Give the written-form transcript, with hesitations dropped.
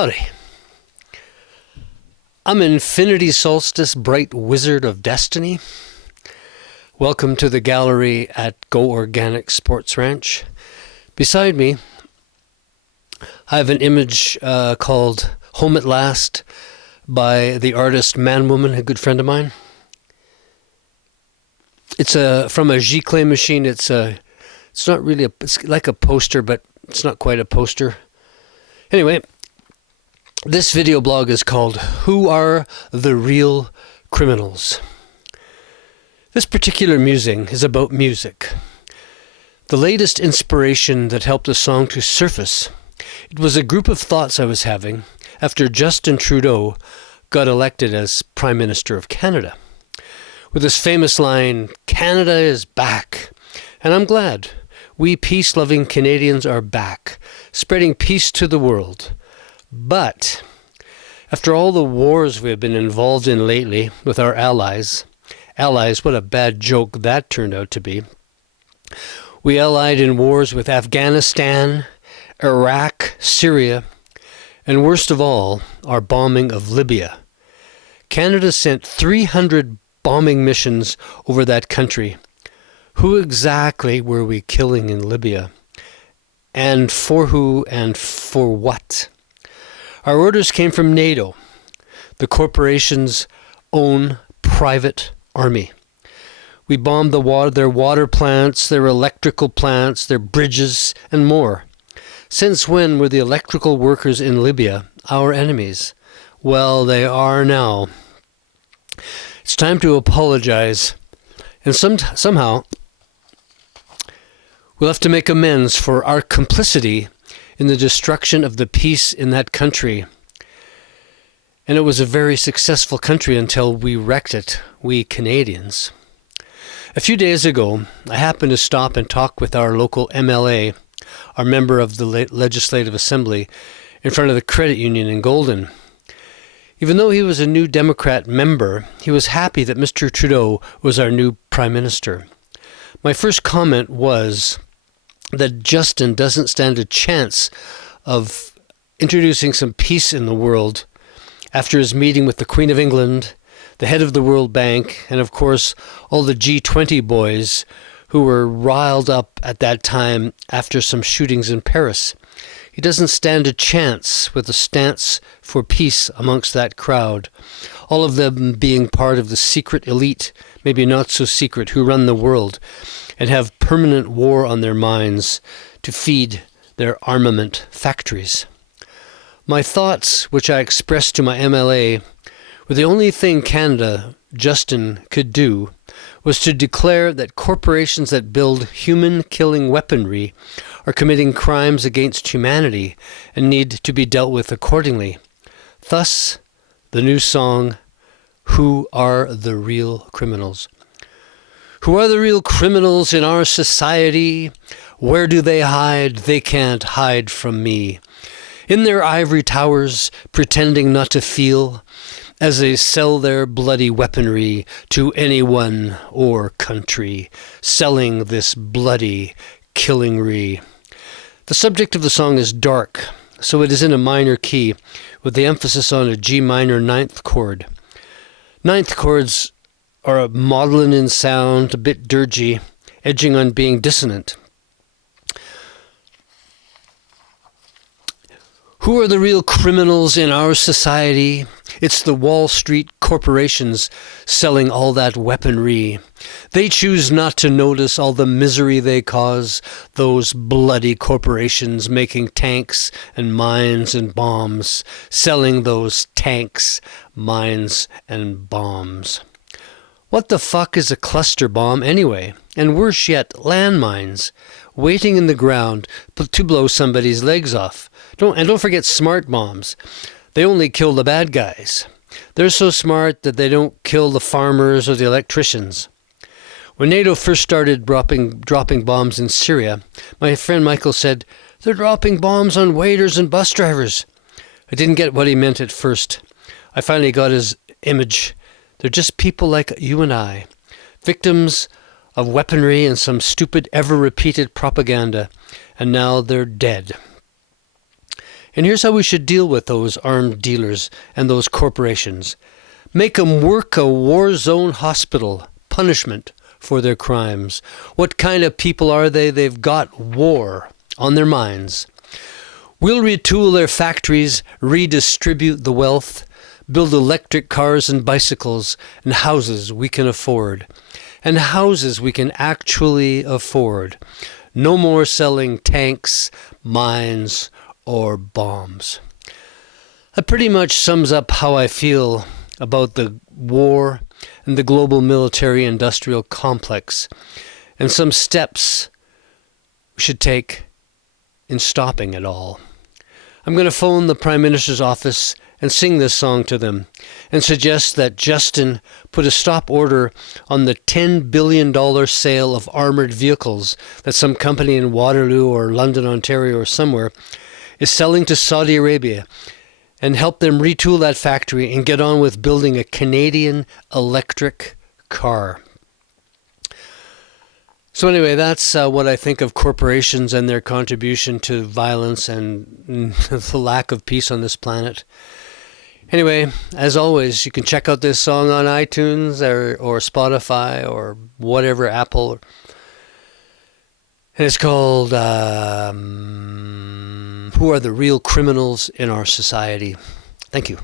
Howdy. I'm Infinity Solstice, bright wizard of destiny. Welcome to the gallery at Go Organic Sports Ranch. Beside me, I have an image called Home at Last by the artist Man Woman, a good friend of mine. It's from a Giclée machine. It's not really it's like a poster, but it's not quite a poster. Anyway, this video blog is called Who Are the Real Criminals? This particular musing is about music. The latest inspiration that helped the song to surface. It was a group of thoughts I was having after Justin Trudeau got elected as Prime Minister of Canada. With his famous line, "Canada is back," and I'm glad. We peace-loving Canadians are back, spreading peace to the world. But after all the wars we have been involved in lately with our allies, what a bad joke that turned out to be. We allied in wars with Afghanistan, Iraq, Syria, and worst of all, our bombing of Libya. Canada sent 300 bombing missions over that country. Who exactly were we killing in Libya? And for who and for what? Our orders came from NATO, the corporation's own private army. We bombed their water plants, their electrical plants, their bridges, and more. Since when were the electrical workers in Libya our enemies? Well, they are now. It's time to apologize, and somehow we'll have to make amends for our complicity in the destruction of the peace in that country. And it was a very successful country until we wrecked it, we Canadians. A few days ago, I happened to stop and talk with our local MLA, our member of the Legislative Assembly, in front of the credit union in Golden. Even though he was a new Democrat member, he was happy that Mr. Trudeau was our new Prime Minister. My first comment was that Justin doesn't stand a chance of introducing some peace in the world after his meeting with the Queen of England, the head of the World Bank, and of course all the G20 boys who were riled up at that time after some shootings in Paris. He doesn't stand a chance with a stance for peace amongst that crowd, all of them being part of the secret elite, maybe not so secret, who run the world and have permanent war on their minds to feed their armament factories. My thoughts, which I expressed to my MLA, were the only thing Canada, Justin, could do was to declare that corporations that build human-killing weaponry are committing crimes against humanity and need to be dealt with accordingly. Thus, the new song, Who Are the Real Criminals? Who are the real criminals in our society? Where do they hide? They can't hide from me. In their ivory towers, pretending not to feel, as they sell their bloody weaponry to anyone or country, selling this bloody killingry. The subject of the song is dark, so it is in a minor key, with the emphasis on a G minor ninth chord. Ninth chords are maudlin in sound, a bit dirgy, edging on being dissonant. Who are the real criminals in our society? It's the Wall Street corporations selling all that weaponry. They choose not to notice all the misery they cause, those bloody corporations making tanks and mines and bombs, selling those tanks, mines, and bombs. What the fuck is a cluster bomb anyway? And worse yet, landmines, waiting in the ground to blow somebody's legs off. Don't forget smart bombs. They only kill the bad guys. They're so smart that they don't kill the farmers or the electricians. When NATO first started dropping bombs in Syria, my friend Michael said, "They're dropping bombs on waiters and bus drivers." I didn't get what he meant at first. I finally got his image. They're just people like you and I, victims of weaponry and some stupid ever-repeated propaganda, and now they're dead. And here's how we should deal with those armed dealers and those corporations. Make them work a war zone hospital punishment for their crimes. What kind of people are they? They've got war on their minds. We'll retool their factories, redistribute the wealth, build electric cars and bicycles and houses we can afford. And houses we can actually afford. No more selling tanks, mines, or bombs. That pretty much sums up how I feel about the war and the global military-industrial complex, and some steps we should take in stopping it all. I'm going to phone the Prime Minister's office and sing this song to them, and suggest that Justin put a stop order on the $10 billion sale of armoured vehicles that some company in Waterloo or London, Ontario or somewhere is selling to Saudi Arabia, and help them retool that factory and get on with building a Canadian electric car. So anyway, that's what I think of corporations and their contribution to violence and the lack of peace on this planet. Anyway, as always, you can check out this song on iTunes or Spotify or whatever, Apple. And it's called Who Are the Real Criminals in Our Society? Thank you.